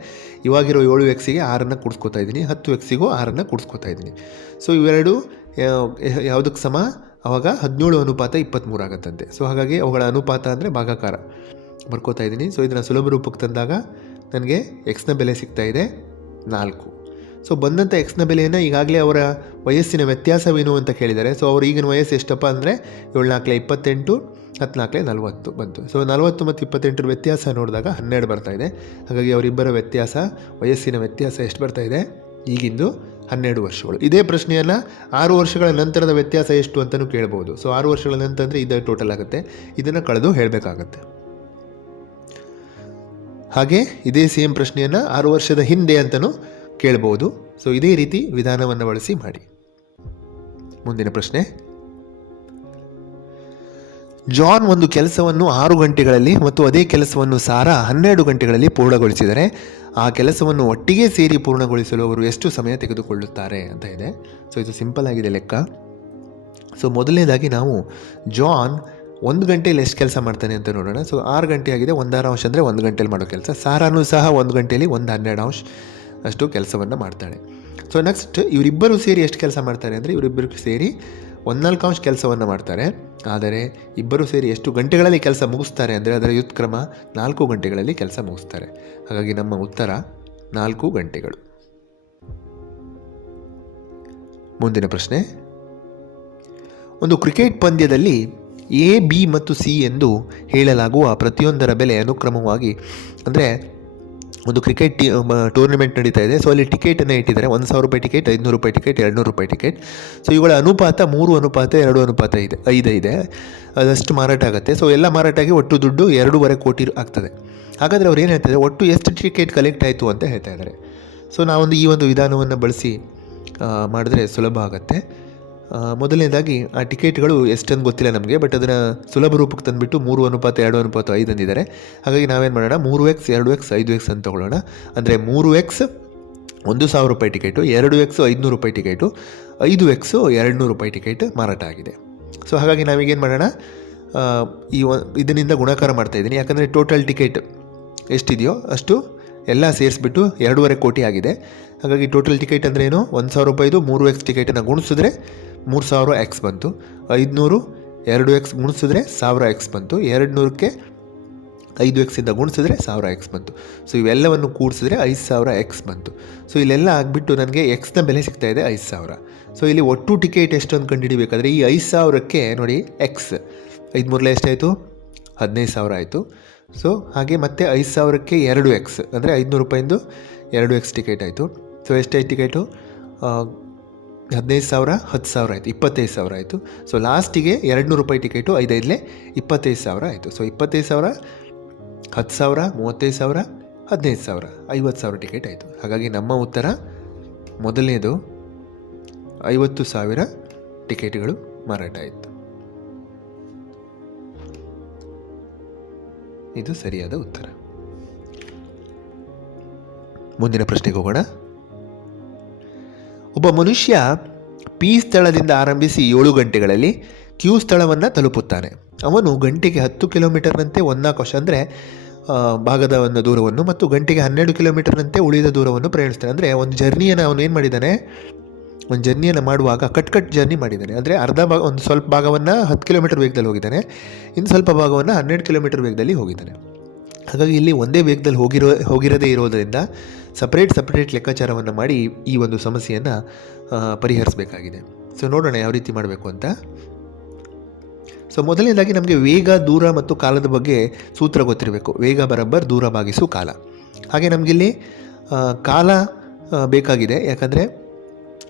ಇವಾಗಿರೋ ಏಳು ವ್ಯಕ್ಸಿಗೆ ಆರನ್ನು ಕೂಡಿಸ್ಕೊತಾ ಇದ್ದೀನಿ. ಹತ್ತು ವ್ಯಕ್ಸಿಗೂ ಆರನ್ನು ಕೂಡಿಸ್ಕೊತಾ ಇದ್ದೀನಿ. ಸೊ ಇವೆರಡು ಯಾವುದಕ್ಕೆ ಸಮ? ಆವಾಗ ಹದಿನೇಳು ಅನುಪಾತ ಇಪ್ಪತ್ತ್ಮೂರು ಆಗುತ್ತಂತೆ. ಸೊ ಹಾಗಾಗಿ ಅವುಗಳ ಅನುಪಾತ ಅಂದರೆ ಭಾಗಾಕಾರ. ಬರ್ಕೋತಾ ಇದ್ದೀನಿ. ಸೊ ಇದನ್ನು ಸುಲಭ ರೂಪಕ್ಕೆ ತಂದಾಗ ನನಗೆ ಎಕ್ಸ್ನ ಬೆಲೆ ಸಿಗ್ತಾ ಇದೆ ನಾಲ್ಕು. ಸೊ ಬಂದಂಥ ಎಕ್ಸ್ನ ಬೆಲೆಯನ್ನು ಈಗಾಗಲೇ ಅವರ ವಯಸ್ಸಿನ ವ್ಯತ್ಯಾಸವೇನು ಅಂತ ಕೇಳಿದ್ದಾರೆ ಸೊ ಅವ್ರ ಈಗಿನ ವಯಸ್ಸು ಎಷ್ಟಪ್ಪ ಅಂದರೆ ಏಳು ನಾಲ್ಕಲೆ ಇಪ್ಪತ್ತೆಂಟು ಹತ್ತು ನಲವತ್ತು ಬಂತು. ಸೊ ನಲವತ್ತು ಮತ್ತು ಇಪ್ಪತ್ತೆಂಟರ ವ್ಯತ್ಯಾಸ ನೋಡಿದಾಗ ಹನ್ನೆರಡು ಇದೆ. ಹಾಗಾಗಿ ಅವರಿಬ್ಬರ ವ್ಯತ್ಯಾಸ, ವಯಸ್ಸಿನ ವ್ಯತ್ಯಾಸ ಎಷ್ಟು ಬರ್ತಾ ಇದೆ? ಈಗಿಂದು ಹನ್ನೆರಡು ವರ್ಷಗಳು. ಇದೇ ಪ್ರಶ್ನೆಯನ್ನು ಆರು ವರ್ಷಗಳ ನಂತರದ ವ್ಯತ್ಯಾಸ ಎಷ್ಟು ಅಂತಲೂ ಕೇಳ್ಬೋದು. ಸೊ ಆರು ವರ್ಷಗಳ ನಂತರ ಅಂದರೆ ಇದು ಟೋಟಲ್ ಆಗುತ್ತೆ. ಇದನ್ನು ಕಳೆದು ಹೇಳಬೇಕಾಗತ್ತೆ. ಹಾಗೆ ಇದೇ ಸೇಮ್ ಪ್ರಶ್ನೆಯನ್ನು ಆರು ವರ್ಷದ ಹಿಂದೆ ಅಂತಲೂ ಕೇಳ್ಬೋದು. ಸೊ ಇದೇ ರೀತಿ ವಿಧಾನವನ್ನು ಬಳಸಿ ಮಾಡಿ. ಮುಂದಿನ ಪ್ರಶ್ನೆ. ಜಾನ್ ಒಂದು ಕೆಲಸವನ್ನು ಆರು ಗಂಟೆಗಳಲ್ಲಿ ಮತ್ತು ಅದೇ ಕೆಲಸವನ್ನು ಸಾರಾ ಹನ್ನೆರಡು ಗಂಟೆಗಳಲ್ಲಿ ಪೂರ್ಣಗೊಳಿಸಿದರೆ, ಆ ಕೆಲಸವನ್ನು ಒಟ್ಟಿಗೆ ಸೇರಿ ಪೂರ್ಣಗೊಳಿಸಲು ಅವರು ಎಷ್ಟು ಸಮಯ ತೆಗೆದುಕೊಳ್ಳುತ್ತಾರೆ ಅಂತ ಇದೆ. ಸೊ ಇದು ಸಿಂಪಲ್ ಆಗಿದೆ ಲೆಕ್ಕ. ಸೊ ಮೊದಲನೇದಾಗಿ ನಾವು ಜಾನ್ ಒಂದು ಗಂಟೆಯಲ್ಲಿ ಎಷ್ಟು ಕೆಲಸ ಮಾಡ್ತಾನೆ ಅಂತ ನೋಡೋಣ. ಸೊ ಆರು ಗಂಟೆ ಆಗಿದೆ, ಒಂದಾರು ಅಂಶ ಅಂದರೆ ಒಂದು ಗಂಟೆಯಲ್ಲಿ ಮಾಡೋ ಕೆಲಸ. ಸಾರಾನು ಸಹ ಒಂದು ಗಂಟೆಯಲ್ಲಿ ಒಂದು ಹನ್ನೆರಡು ಅಂಶ ಅಷ್ಟು ಕೆಲಸವನ್ನು ಮಾಡ್ತಾಳೆ. ಸೊ ನೆಕ್ಸ್ಟ್ ಇವರಿಬ್ಬರು ಸೇರಿ ಎಷ್ಟು ಕೆಲಸ ಮಾಡ್ತಾರೆ ಅಂದರೆ, ಇವರಿಬ್ಬರು ಸೇರಿ ಒಂದ್ನಾಲ್ಕು ಅಂಶ ಕೆಲಸವನ್ನು ಮಾಡ್ತಾರೆ. ಆದರೆ ಇಬ್ಬರು ಸೇರಿ ಎಷ್ಟು ಗಂಟೆಗಳಲ್ಲಿ ಕೆಲಸ ಮುಗಿಸ್ತಾರೆ ಅಂದರೆ ಅದರ ಯುತ್ಕ್ರಮ ನಾಲ್ಕು ಗಂಟೆಗಳಲ್ಲಿ ಕೆಲಸ ಮುಗಿಸ್ತಾರೆ. ಹಾಗಾಗಿ ನಮ್ಮ ಉತ್ತರ ನಾಲ್ಕು ಗಂಟೆಗಳು. ಮುಂದಿನ ಪ್ರಶ್ನೆ. ಒಂದು ಕ್ರಿಕೆಟ್ ಪಂದ್ಯದಲ್ಲಿ ಎ, ಬಿ ಮತ್ತು ಸಿ ಎಂದು ಹೇಳಲಾಗುವ ಪ್ರತಿಯೊಂದರ ಬೆಲೆ ಅನುಕ್ರಮವಾಗಿ ಅಂದರೆ ಒಂದು ಕ್ರಿಕೆಟ್ ಟಿ ಟೂರ್ನಮೆಂಟ್ ನಡೀತಾ ಇದೆ. ಸೊ ಅಲ್ಲಿ ಟಿಕೆಟನ್ನು ಇಟ್ಟಿದ್ದಾರೆ. ಒಂದು ಸಾವಿರ ರೂಪಾಯಿ ಟಿಕೆಟ್ ಐದುನೂರು ರೂಪಾಯಿ ಟಿಕೆಟ್ ಎರಡುನೂರು ರೂಪಾಯಿ ಟಿಕೆಟ್ ಸೊ ಇವುಗಳ ಅನುಪಾತ, ಮೂರು ಅನುಪಾತ, ಎರಡು ಅನುಪಾತ ಇದೆ, ಐದು ಇದೆ. ಅದಷ್ಟು ಮಾರಾಟ ಆಗುತ್ತೆ. ಸೊ ಎಲ್ಲ ಮಾರಾಟ ಆಗಿ ಒಟ್ಟು ದುಡ್ಡು ಎರಡೂವರೆ ಕೋಟಿ ಆಗ್ತದೆ. ಹಾಗಾದರೆ ಅವ್ರು ಏನು ಹೇಳ್ತಾರೆ ಒಟ್ಟು ಎಷ್ಟು ಟಿಕೆಟ್ ಕಲೆಕ್ಟ್ ಆಯಿತು ಅಂತ ಹೇಳ್ತಾ ಇದ್ದಾರೆ. ಸೊ ನಾವೊಂದು ಈ ಒಂದು ವಿಧಾನವನ್ನು ಬಳಸಿ ಮಾಡಿದ್ರೆ ಸುಲಭ ಆಗುತ್ತೆ. ಮೊದಲನೇದಾಗಿ ಆ ಟಿಕೆಟ್ಗಳು ಎಷ್ಟೊಂದು ಗೊತ್ತಿಲ್ಲ ನಮಗೆ, ಬಟ್ ಅದನ್ನು ಸುಲಭ ರೂಪಕ್ಕೆ ತಂದುಬಿಟ್ಟು ಮೂರು ಅನುಪಾತ, ಎರಡು ಅನುಪಾತ, ಐದು ಅಂದಿದ್ದಾರೆ. ಹಾಗಾಗಿ ನಾವೇನು ಮಾಡೋಣ, ಮೂರು ಎಕ್ಸ್ ಎರಡು ಎಕ್ಸ್ ಐದು ಎಕ್ಸ್ ಅಂತ ತೊಗೊಳ್ಳೋಣ. ಅಂದರೆ ಮೂರು ಎಕ್ಸ್ ಒಂದು ಸಾವಿರ ರೂಪಾಯಿ ಟಿಕೆಟು, ಎರಡು ಎಕ್ಸ್ ಐದುನೂರು ರೂಪಾಯಿ ಟಿಕೆಟು, ಐದು ಎಕ್ಸು ಎರಡು ನೂರು ರೂಪಾಯಿ ಟಿಕೆಟ್ ಮಾರಾಟ ಆಗಿದೆ. ಸೊ ಹಾಗಾಗಿ ನಾವೀಗೇನು ಮಾಡೋಣ ಈ ಇದರಿಂದ ಗುಣಾಕಾರ ಮಾಡ್ತಾಯಿದ್ದೀನಿ ಯಾಕಂದರೆ ಟೋಟಲ್ ಟಿಕೆಟ್ ಎಷ್ಟಿದೆಯೋ ಅಷ್ಟು ಎಲ್ಲ ಸೇರಿಸ್ಬಿಟ್ಟು ಎರಡೂವರೆ ಕೋಟಿ ಆಗಿದೆ. ಹಾಗಾಗಿ ಟೋಟಲ್ ಟಿಕೆಟ್ ಅಂದರೆ ಏನು? ಒಂದು ಸಾವಿರ ರೂಪಾಯಿದು ಮೂರು ಎಕ್ಸ್ ಟಿಕೆಟನ್ನು ಗುಣಿಸಿದ್ರೆ ಮೂರು ಸಾವಿರ ಎಕ್ಸ್ ಬಂತು. ಐದುನೂರು, ಎರಡು ಎಕ್ಸ್ ಗುಣಿಸಿದ್ರೆ ಸಾವಿರ ಎಕ್ಸ್ ಬಂತು. ಎರಡು ನೂರಕ್ಕೆ ಐದು ಎಕ್ಸಿಂದ ಗುಣಿಸಿದ್ರೆ ಸಾವಿರ ಎಕ್ಸ್ ಬಂತು. ಸೊ ಇವೆಲ್ಲವನ್ನು ಕೂಡಿಸಿದ್ರೆ ಐದು ಸಾವಿರ ಎಕ್ಸ್ ಬಂತು. ಸೊ ಇಲ್ಲೆಲ್ಲ ಆಗಿಬಿಟ್ಟು ನನಗೆ ಎಕ್ಸ್ನ ಬೆಲೆ ಸಿಗ್ತಾ ಇದೆ ಐದು ಸಾವಿರ. ಸೊ ಇಲ್ಲಿ ಒಟ್ಟು ಟಿಕೆಟ್ ಎಷ್ಟು ಅಂತ ಕಂಡುಹಿಡಿಬೇಕಾದ್ರೆ ಈ ಐದು ಸಾವಿರಕ್ಕೆ ನೋಡಿ ಎಕ್ಸ್ ಐದು ಮೂರಲೇ ಎಷ್ಟಾಯಿತು? ಹದಿನೈದು ಸಾವಿರ ಆಯಿತು. ಸೊ ಹಾಗೆ ಮತ್ತೆ ಐದು ಸಾವಿರಕ್ಕೆ ಎರಡು ಎಕ್ಸ್ ಅಂದರೆ ಐದುನೂರು ರೂಪಾಯಿಂದು ಎರಡು ಎಕ್ಸ್ ಟಿಕೆಟ್ ಆಯಿತು. ಸೊ ಎಷ್ಟಾಯ್ತು ಟಿಕೆಟು? ಹದಿನೈದು ಸಾವಿರ, ಹತ್ತು ಸಾವಿರ ಆಯಿತು, ಇಪ್ಪತ್ತೈದು ಸಾವಿರ ಆಯಿತು. ಸೊ ಲಾಸ್ಟಿಗೆ ಎರಡು ನೂರು ರೂಪಾಯಿ ಟಿಕೆಟು ಐದೈದಲೇ ಇಪ್ಪತ್ತೈದು ಸಾವಿರ ಆಯಿತು. ಸೊ ಇಪ್ಪತ್ತೈದು ಸಾವಿರ, ಹತ್ತು ಸಾವಿರ, ಮೂವತ್ತೈದು ಸಾವಿರ, ಹದಿನೈದು ಸಾವಿರ, ಐವತ್ತು ಸಾವಿರ ಟಿಕೆಟ್ ಆಯಿತು. ಹಾಗಾಗಿ ನಮ್ಮ ಉತ್ತರ ಮೊದಲನೇದು ಐವತ್ತು ಸಾವಿರ ಟಿಕೆಟ್ಗಳು ಮಾರಾಟ ಆಯಿತು. ಇದು ಸರಿಯಾದ ಉತ್ತರ. ಮುಂದಿನ ಪ್ರಶ್ನೆಗೆ ಹೋಗೋಣ. ಒಬ್ಬ ಮನುಷ್ಯ ಪಿ ಸ್ಥಳದಿಂದ ಆರಂಭಿಸಿ ಏಳು ಗಂಟೆಗಳಲ್ಲಿ ಕ್ಯೂ ಸ್ಥಳವನ್ನು ತಲುಪುತ್ತಾನೆ. ಅವನು ಗಂಟೆಗೆ ಹತ್ತು ಕಿಲೋಮೀಟರ್ನಂತೆ ಒಂದಾಕು ವರ್ಷ ಅಂದರೆ ಭಾಗದ ಒಂದು ದೂರವನ್ನು ಮತ್ತು ಗಂಟೆಗೆ ಹನ್ನೆರಡು ಕಿಲೋಮೀಟರ್ನಂತೆ ಉಳಿದ ದೂರವನ್ನು ಪ್ರಯಾಣಿಸ್ತಾನೆ. ಅಂದರೆ ಒಂದು ಜರ್ನಿಯನ್ನು ಅವನು ಏನು ಮಾಡಿದ್ದಾನೆ ಒಂದು ಜರ್ನಿಯನ್ನು ಮಾಡುವಾಗ ಕಟ್ ಕಟ್ ಜರ್ನಿ ಮಾಡಿದ್ದಾನೆ ಅಂದರೆ ಅರ್ಧ ಭಾಗ, ಒಂದು ಸ್ವಲ್ಪ ಭಾಗವನ್ನು ಹತ್ತು ಕಿಲೋಮೀಟರ್ ವೇಗದಲ್ಲಿ ಹೋಗಿದ್ದಾನೆ. ಇನ್ನು ಸ್ವಲ್ಪ ಭಾಗವನ್ನು ಹನ್ನೆರಡು ಕಿಲೋಮೀಟರ್ ವೇಗದಲ್ಲಿ ಹೋಗಿದ್ದಾನೆ. ಹಾಗಾಗಿ ಇಲ್ಲಿ ಒಂದೇ ವೇಗದಲ್ಲಿ ಹೋಗಿರೋ, ಹೋಗಿರದೇ ಇರೋದರಿಂದ ಸಪ್ರೇಟ್ ಸಪ್ರೇಟ್ ಲೆಕ್ಕಾಚಾರವನ್ನು ಮಾಡಿ ಈ ಒಂದು ಸಮಸ್ಯೆಯನ್ನು ಪರಿಹರಿಸಬೇಕಾಗಿದೆ. ಸೊ ನೋಡೋಣ ಯಾವ ರೀತಿ ಮಾಡಬೇಕು ಅಂತ. ಸೊ ಮೊದಲನೇದಾಗಿ ನಮಗೆ ವೇಗ, ದೂರ ಮತ್ತು ಕಾಲದ ಬಗ್ಗೆ ಸೂತ್ರ ಗೊತ್ತಿರಬೇಕು. ವೇಗ ಬರಬ್ಬರ್, ದೂರ ಭಾಗಿಸು ಕಾಲ. ಹಾಗೆ ನಮಗಿಲ್ಲಿ ಕಾಲ ಬೇಕಾಗಿದೆ. ಯಾಕಂದರೆ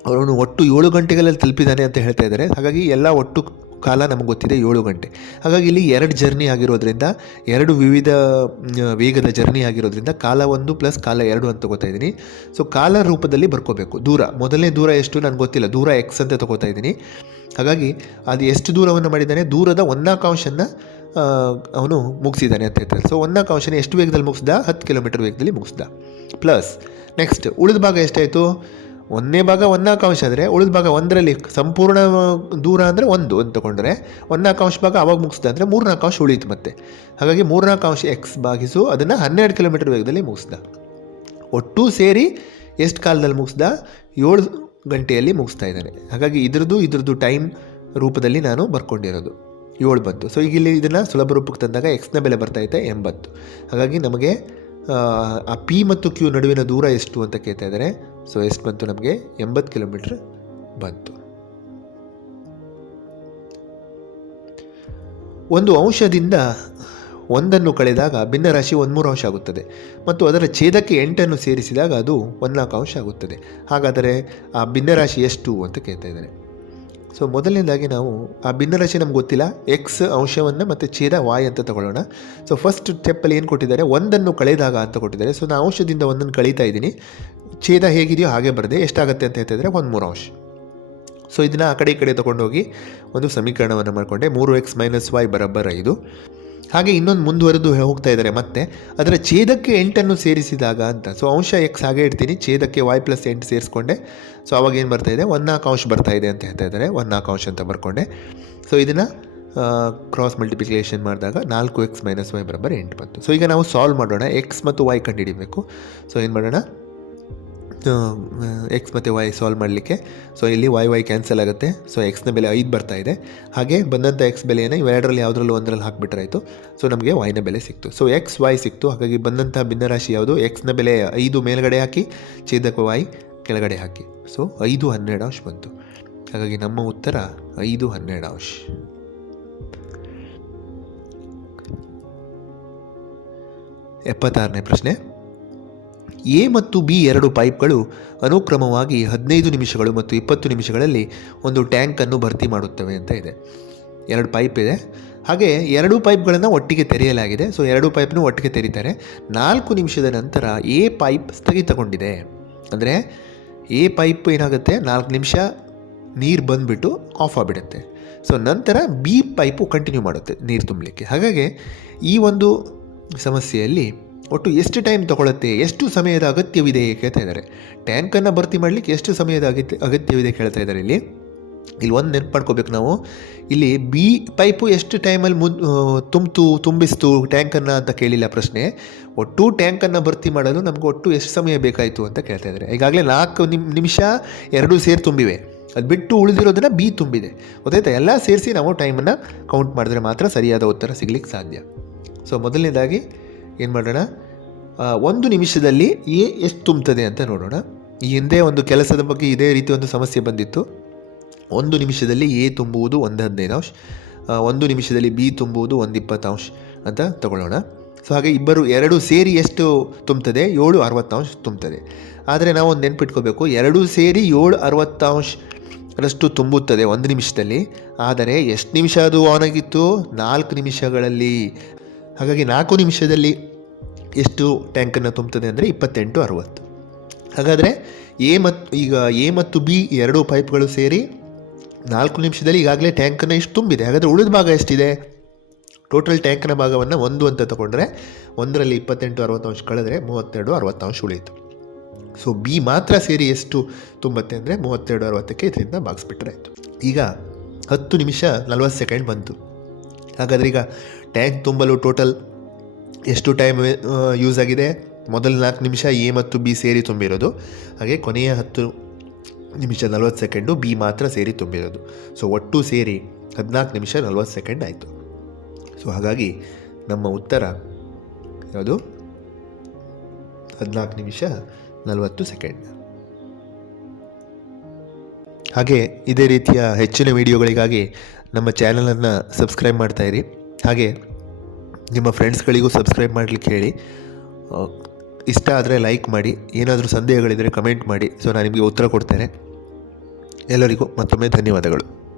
ಅವನು ಒಟ್ಟು ಏಳು ಗಂಟೆಗಳಲ್ಲಿ ತಲುಪಿದ್ದಾನೆ ಅಂತ ಹೇಳ್ತಾ ಇದ್ದಾರೆ. ಹಾಗಾಗಿ ಎಲ್ಲ ಒಟ್ಟು ಕಾಲ ನಮಗೆ ಗೊತ್ತಿದೆ ಏಳು ಗಂಟೆ. ಹಾಗಾಗಿ ಇಲ್ಲಿ ಎರಡು ಜರ್ನಿ ಆಗಿರೋದ್ರಿಂದ, ಎರಡು ವಿವಿಧ ವೇಗದ ಜರ್ನಿ ಆಗಿರೋದ್ರಿಂದ ಕಾಲ ಒಂದು ಪ್ಲಸ್ ಕಾಲ ಎರಡು ಅಂತ ತಗೋತಾ ಇದ್ದೀನಿ. ಸೊ ಕಾಲ ರೂಪದಲ್ಲಿ ಬರ್ಕೋಬೇಕು. ದೂರ. ಮೊದಲನೇ ದೂರ ಎಷ್ಟು ನನಗೆ ಗೊತ್ತಿಲ್ಲ. ದೂರ ಎಕ್ಸ್ ಅಂತ ತಗೋತಾ ಇದ್ದೀನಿ. ಹಾಗಾಗಿ ಅದು ಎಷ್ಟು ದೂರವನ್ನು ಮಾಡಿದ್ದಾನೆ? ದೂರದ ಒಂದಾಕಾಂಶನ ಅವನು ಮುಗಿಸಿದ್ದಾನೆ ಅಂತ ಹೇಳ್ತಾರೆ ಸೊ ಒಂದಾಕಾಂಶನ ಎಷ್ಟು ವೇಗದಲ್ಲಿ ಮುಗಿಸ್ದ? ಹತ್ತು ಕಿಲೋಮೀಟರ್ ವೇಗದಲ್ಲಿ ಮುಗಿಸ್ದ. ಪ್ಲಸ್ ನೆಕ್ಸ್ಟ್ ಉಳಿದ ಭಾಗ ಎಷ್ಟಾಯಿತು? ಒಂದನೇ ಭಾಗ ಒಂದಾಕಾಂಶ ಆದರೆ ಉಳಿದ ಭಾಗ ಒಂದರಲ್ಲಿ ಸಂಪೂರ್ಣ ದೂರ ಅಂದರೆ ಒಂದು ಅಂತ ತಗೊಂಡ್ರೆ ಒಂದಾಕಾಂಶ ಭಾಗ ಅವಾಗ ಮುಗಿಸ್ದೆ ಅಂದರೆ ಮೂರ್ನಾಲ್ಕು ಅಂಶ ಉಳೀತು ಮತ್ತೆ. ಹಾಗಾಗಿ ಮೂರ್ನಾಲ್ಕು ಅಂಶ ಎಕ್ಸ್ ಭಾಗಿಸು, ಅದನ್ನು ಹನ್ನೆರಡು ಕಿಲೋಮೀಟರ್ ವೇಗದಲ್ಲಿ ಮುಗಿಸ್ದ. ಒಟ್ಟು ಸೇರಿ ಎಷ್ಟು ಕಾಲದಲ್ಲಿ ಮುಗಿಸ್ದ? ಏಳು ಗಂಟೆಯಲ್ಲಿ ಮುಗಿಸ್ತಾ ಇದ್ದಾನೆ. ಹಾಗಾಗಿ ಇದ್ರದ್ದು ಇದ್ರದ್ದು ಟೈಮ್ ರೂಪದಲ್ಲಿ ನಾನು ಬರ್ಕೊಂಡಿರೋದು. ಏಳು ಬಂತು. ಸೊ ಈಗ ಇಲ್ಲಿ ಇದನ್ನು ಸುಲಭ ರೂಪಕ್ಕೆ ತಂದಾಗ ಎಕ್ಸ್ನ ಬೆಲೆ ಬರ್ತಾ ಇದೆ ಎಂಬತ್ತು. ಹಾಗಾಗಿ ನಮಗೆ, ಆ ಪಿ ಮತ್ತು ಕ್ಯೂ ನಡುವಿನ ದೂರ ಎಷ್ಟು ಅಂತ ಕೇಳ್ತಾ ಇದ್ದಾರೆ? ಸೊ ಎಷ್ಟು ಬಂತು ನಮಗೆ ಎಂಬತ್ತು ಕಿಲೋಮೀಟ್ರ್ ಬಂತು. ಒಂದು ಅಂಶದಿಂದ ಒಂದನ್ನು ಕಳೆದಾಗ ಭಿನ್ನರಾಶಿ ಒಂದು ಮೂರು ಅಂಶ ಆಗುತ್ತದೆ. ಮತ್ತು ಅದರ ಛೇದಕ್ಕೆ ಎಂಟನ್ನು ಸೇರಿಸಿದಾಗ ಅದು ಒಂದ್ನಾಲ್ಕು ಅಂಶ ಆಗುತ್ತದೆ. ಹಾಗಾದರೆ ಆ ಭಿನ್ನರಾಶಿ ಎಷ್ಟು ಅಂತ ಕೇಳ್ತಾ ಇದ್ದಾರೆ ಸೊ ಮೊದಲನೇದಾಗಿ ನಾವು ಆ ಭಿನ್ನರಾಶಿ ನಮ್ಗೆ ಗೊತ್ತಿಲ್ಲ. ಎಕ್ಸ್ ಅಂಶವನ್ನು ಮತ್ತು ಛೇದ ವಾಯ್ ಅಂತ ತಗೊಳ್ಳೋಣ. ಸೊ ಫಸ್ಟ್ ಸ್ಟೆಪ್ಪಲ್ಲಿ ಏನು ಕೊಟ್ಟಿದ್ದಾರೆ? ಒಂದನ್ನು ಕಳೆದಾಗ ಅಂತ ಕೊಟ್ಟಿದ್ದಾರೆ. ಸೊ ನಾನು ಅಂಶದಿಂದ ಒಂದನ್ನು ಕಳೀತಾ ಇದ್ದೀನಿ. ಛೇದ ಹೇಗಿದೆಯೋ ಹಾಗೆ ಬರದೆ ಎಷ್ಟಾಗುತ್ತೆ ಅಂತ ಹೇಳ್ತಿದ್ರೆ ಒಂದು ಮೂರು ಅಂಶ. ಸೊ ಇದನ್ನು ಆ ಕಡೆ ಈ ಕಡೆ ತೊಗೊಂಡೋಗಿ ಒಂದು ಸಮೀಕರಣವನ್ನು ಮಾಡಿಕೊಂಡೆ. ಮೂರು ಎಕ್ಸ್ ಮೈನಸ್ ವೈ ಬರಬ್ಬರ ಐದು ಹಾಗೆ ಇನ್ನೊಂದು ಮುಂದುವರೆದು ಹೋಗ್ತಾ ಇದ್ದಾರೆ ಮತ್ತೆ. ಅದರ ಛೇದಕ್ಕೆ ಎಂಟನ್ನು ಸೇರಿಸಿದಾಗ ಅಂತ. ಸೊ ಅಂಶ ಎಕ್ಸ್ ಹಾಗೆ ಇಡ್ತೀನಿ. ಛೇದಕ್ಕೆ ವೈ ಪ್ಲಸ್ ಎಂಟು ಸೇರಿಸ್ಕೊಂಡೆ. ಸೊ ಅವಾಗ ಏನು ಬರ್ತಾ ಇದೆ? ಒಂದು ನಾಲ್ಕು ಅಂಶ ಬರ್ತಾ ಇದೆ ಅಂತ ಹೇಳ್ತಾ ಇದ್ದಾರೆ ಒಂದು ನಾಲ್ಕು ಅಂಶ ಅಂತ ಬರ್ಕೊಂಡೆ. ಸೊ ಇದನ್ನು ಕ್ರಾಸ್ ಮಲ್ಟಿಪ್ಲಿಕೇಶನ್ ಮಾಡಿದಾಗ ನಾಲ್ಕು ಎಕ್ಸ್ ಮೈನಸ್ ವೈ ಬರಬ್ಬರ್ ಎಂಟು ಬಂತು. ಸೊ ಈಗ ನಾವು ಸಾಲ್ವ್ ಮಾಡೋಣ. ಎಕ್ಸ್ ಮತ್ತು ವೈ ಕಂಡುಹಿಡಿಬೇಕು. ಸೊ ಏನು ಮಾಡೋಣ? ಎಕ್ಸ್ ಮತ್ತು ವೈ ಸಾಲ್ವ್ ಮಾಡಲಿಕ್ಕೆ. ಸೊ ಇಲ್ಲಿ ವೈ ವೈ ಕ್ಯಾನ್ಸಲ್ ಆಗುತ್ತೆ. ಸೊ ಎಕ್ಸ್ನ ಬೆಲೆ ಐದು ಬರ್ತಾ ಇದೆ. ಹಾಗೆ ಬಂದಂಥ ಎಕ್ಸ್ ಬೆಲೆಯನ್ನು ಇವೆರಡರಲ್ಲಿ ಯಾವುದರಲ್ಲೂ ಒಂದರಲ್ಲಿ ಹಾಕಿಬಿಟ್ರಾಯಿತು. ಸೊ ನಮಗೆ ವೈನ ಬೆಲೆ ಸಿಕ್ತು. ಸೊ ಎಕ್ಸ್ ವೈ ಸಿಕ್ತು. ಹಾಗಾಗಿ ಬಂದಂಥ ಭಿನ್ನರಾಶಿ ಯಾವುದು? ಎಕ್ಸ್ನ ಬೆಲೆ ಐದು ಮೇಲ್ಗಡೆ ಹಾಕಿ, ಛೇದಕ ವೈ ಕೆಳಗಡೆ ಹಾಕಿ. ಸೊ ಐದು ಹನ್ನೆರಡು ಅಂಶ ಬಂತು. ಹಾಗಾಗಿ ನಮ್ಮ ಉತ್ತರ ಐದು ಹನ್ನೆರಡು ಅಂಶ. ಎಪ್ಪತ್ತಾರನೇ ಪ್ರಶ್ನೆ. ಎ ಮತ್ತು ಬಿ ಎರಡು ಪೈಪ್ಗಳು ಅನುಕ್ರಮವಾಗಿ ಹದಿನೈದು ನಿಮಿಷಗಳು ಮತ್ತು ಇಪ್ಪತ್ತು ನಿಮಿಷಗಳಲ್ಲಿ ಒಂದು ಟ್ಯಾಂಕನ್ನು ಭರ್ತಿ ಮಾಡುತ್ತವೆ ಅಂತ ಇದೆ. ಎರಡು ಪೈಪ್ ಇದೆ. ಹಾಗೆ ಎರಡು ಪೈಪ್ಗಳನ್ನು ಒಟ್ಟಿಗೆ ತೆರೆಯಲಾಗಿದೆ. ಸೊ ಎರಡು ಪೈಪ್ನು ಒಟ್ಟಿಗೆ ತೆರೀತಾರೆ. ನಾಲ್ಕು ನಿಮಿಷದ ನಂತರ ಎ ಪೈಪ್ ಸ್ಥಗಿತಗೊಂಡಿದೆ. ಅಂದರೆ ಎ ಪೈಪ್ ಏನಾಗುತ್ತೆ? ನಾಲ್ಕು ನಿಮಿಷ ನೀರು ಬಂದುಬಿಟ್ಟು ಆಫ್ ಆಗಿಬಿಡುತ್ತೆ. ಸೊ ನಂತರ ಬಿ ಪೈಪು ಕಂಟಿನ್ಯೂ ಮಾಡುತ್ತೆ ನೀರು ತುಂಬಲಿಕ್ಕೆ. ಹಾಗಾಗಿ ಈ ಒಂದು ಸಮಸ್ಯೆಯಲ್ಲಿ ಒಟ್ಟು ಎಷ್ಟು ಟೈಮ್ ತಗೊಳುತ್ತೆ, ಎಷ್ಟು ಸಮಯದ ಅಗತ್ಯವಿದೆ ಕೇಳ್ತಾ ಇದ್ದಾರೆ. ಟ್ಯಾಂಕನ್ನು ಭರ್ತಿ ಮಾಡಲಿಕ್ಕೆ ಎಷ್ಟು ಸಮಯದ ಅಗತ್ಯ, ಅಗತ್ಯವಿದೆ ಕೇಳ್ತಾ ಇದ್ದಾರೆ ಇಲ್ಲಿ. ಇಲ್ಲಿ ಒಂದು ನೆನ್ಪು ಮಾಡ್ಕೋಬೇಕು ನಾವು. ಇಲ್ಲಿ ಬಿ ಪೈಪು ಎಷ್ಟು ಟೈಮಲ್ಲಿ ಮುದ್ ತುಂಬಿತು, ತುಂಬಿಸ್ತು ಟ್ಯಾಂಕನ್ನು ಅಂತ ಕೇಳಿಲ್ಲ ಪ್ರಶ್ನೆ. ಒಟ್ಟು ಟ್ಯಾಂಕನ್ನು ಭರ್ತಿ ಮಾಡಲು ನಮಗೆ ಒಟ್ಟು ಎಷ್ಟು ಸಮಯ ಬೇಕಾಯಿತು ಅಂತ ಕೇಳ್ತಾ ಇದ್ದಾರೆ. ಈಗಾಗಲೇ ನಾಲ್ಕು ನಿಮ್, ನಿಮಿಷ ಎರಡೂ ಸೇರಿ ತುಂಬಿವೆ. ಅದು ಬಿಟ್ಟು ಉಳಿದಿರೋದನ್ನು ಬಿ ತುಂಬಿದೆ. ಗೊತ್ತಾಯ್ತಾ? ಎಲ್ಲ ಸೇರಿಸಿ ನಾವು ಟೈಮನ್ನು ಕೌಂಟ್ ಮಾಡಿದ್ರೆ ಮಾತ್ರ ಸರಿಯಾದ ಉತ್ತರ ಸಿಗ್ಲಿಕ್ಕೆ ಸಾಧ್ಯ. ಸೊ ಮೊದಲನೇದಾಗಿ ಏನು ಮಾಡೋಣ? ಒಂದು ನಿಮಿಷದಲ್ಲಿ ಎ ಎಷ್ಟು ತುಂಬುತ್ತದೆ ಅಂತ ನೋಡೋಣ. ಈ ಹಿಂದೆ ಒಂದು ಕೆಲಸದ ಬಗ್ಗೆ ಇದೇ ರೀತಿ ಒಂದು ಸಮಸ್ಯೆ ಬಂದಿತ್ತು. ಒಂದು ನಿಮಿಷದಲ್ಲಿ ಎ ತುಂಬುವುದು ಒಂದು ಹದಿನೈದು ಅಂಶ ಒಂದು ನಿಮಿಷದಲ್ಲಿ ಬಿ ತುಂಬುವುದು ಒಂದು ಇಪ್ಪತ್ತು ಅಂಶ ಅಂತ ತಗೊಳ್ಳೋಣ. ಸೊ, ಹಾಗೆ ಇಬ್ಬರು ಎರಡು ಸೇರಿ ಎಷ್ಟು ತುಂಬುತ್ತದೆ ಏಳು ಅರವತ್ತಾಂಶ ತುಂಬ್ತದೆ. ಆದರೆ ನಾವು ಒಂದು ನೆನ್ಪಿಟ್ಕೋಬೇಕು, ಎರಡೂ ಸೇರಿ ಏಳು ಅರವತ್ತು ಅಂಶ ರಷ್ಟು ತುಂಬುತ್ತದೆ ಒಂದು ನಿಮಿಷದಲ್ಲಿ. ಆದರೆ ಎಷ್ಟು ನಿಮಿಷ ಅದು ಆನ್ ಆಗಿತ್ತು? ನಾಲ್ಕು ನಿಮಿಷಗಳಲ್ಲಿ. ಹಾಗಾಗಿ ನಾಲ್ಕು ನಿಮಿಷದಲ್ಲಿ ಎಷ್ಟು ಟ್ಯಾಂಕನ್ನು ತುಂಬುತ್ತದೆ ಅಂದರೆ ಇಪ್ಪತ್ತೆಂಟು ಅರುವತ್ತು. ಹಾಗಾದರೆ ಎ ಮತ್ತು ಈಗ ಎ ಮತ್ತು ಬಿ ಎರಡೂ ಪೈಪ್ಗಳು ಸೇರಿ ನಾಲ್ಕು ನಿಮಿಷದಲ್ಲಿ ಈಗಾಗಲೇ ಟ್ಯಾಂಕನ್ನು ಇಷ್ಟು ತುಂಬಿದೆ. ಹಾಗಾದರೆ ಉಳಿದ ಭಾಗ ಎಷ್ಟಿದೆ? ಟೋಟಲ್ ಟ್ಯಾಂಕ್ನ ಭಾಗವನ್ನು ಒಂದು ಅಂತ ತಗೊಂಡ್ರೆ ಒಂದರಲ್ಲಿ ಇಪ್ಪತ್ತೆಂಟು ಅರವತ್ತು ಅಂಶ ಕಳೆದ್ರೆ ಮೂವತ್ತೆರಡು ಅರವತ್ತು ಅಂಶ ಉಳಿಯಿತು ಸೊ ಬಿ ಮಾತ್ರ ಸೇರಿ ಎಷ್ಟು ತುಂಬತ್ತೆ ಅಂದರೆ ಮೂವತ್ತೆರಡು ಅರವತ್ತಕ್ಕೆ ಇದರಿಂದ ಭಾಗಿಸ್ಬಿಟ್ರೆ ಆಯಿತು. ಈಗ ಹತ್ತು ನಿಮಿಷ ನಲ್ವತ್ತು ಸೆಕೆಂಡ್ ಬಂತು. ಹಾಗಾದರೆ ಈಗ ಟ್ಯಾಂಕ್ ತುಂಬಲು ಟೋಟಲ್ ಎಷ್ಟು ಟೈಮ್ ಯೂಸ್ ಆಗಿದೆ? ಮೊದಲ ನಾಲ್ಕು ನಿಮಿಷ ಎ ಮತ್ತು ಬಿ ಸೇರಿ ತುಂಬಿರೋದು. ಹಾಗೆ ಕೊನೆಯ ಹತ್ತು ನಿಮಿಷ ನಲ್ವತ್ತು ಸೆಕೆಂಡು ಬಿ ಮಾತ್ರ ಸೇರಿ ತುಂಬಿರೋದು. ಸೊ, ಒಟ್ಟು ಸೇರಿ ಹದಿನಾಲ್ಕು ನಿಮಿಷ ನಲ್ವತ್ತು ಸೆಕೆಂಡ್ ಆಯಿತು. ಸೊ, ಹಾಗಾಗಿ ನಮ್ಮ ಉತ್ತರ ಯಾವುದು ಹದಿನಾಲ್ಕು ನಿಮಿಷ ನಲವತ್ತು ಸೆಕೆಂಡ್. ಹಾಗೆ ಇದೇ ರೀತಿಯ ಹೆಚ್ಚಿನ ವಿಡಿಯೋಗಳಿಗಾಗಿ ನಮ್ಮ ಚಾನಲನ್ನು ಸಬ್ಸ್ಕ್ರೈಬ್ ಮಾಡ್ತಾಯಿರಿ ಹಾಗೆ ನಿಮ್ಮ ಫ್ರೆಂಡ್ಸ್ಗಳಿಗೂ ಸಬ್ಸ್ಕ್ರೈಬ್ ಮಾಡಲಿಕ್ಕೆ ಹೇಳಿ. ಇಷ್ಟ ಆದರೆ ಲೈಕ್ ಮಾಡಿ, ಏನಾದರೂ ಸಂದೇಹಗಳಿದ್ದರೆ ಕಮೆಂಟ್ ಮಾಡಿ. ಸೊ, ನಾನು ನಿಮಗೆ ಉತ್ತರ ಕೊಡ್ತೇನೆ. ಎಲ್ಲರಿಗೂ ಮತ್ತೊಮ್ಮೆ ಧನ್ಯವಾದಗಳು.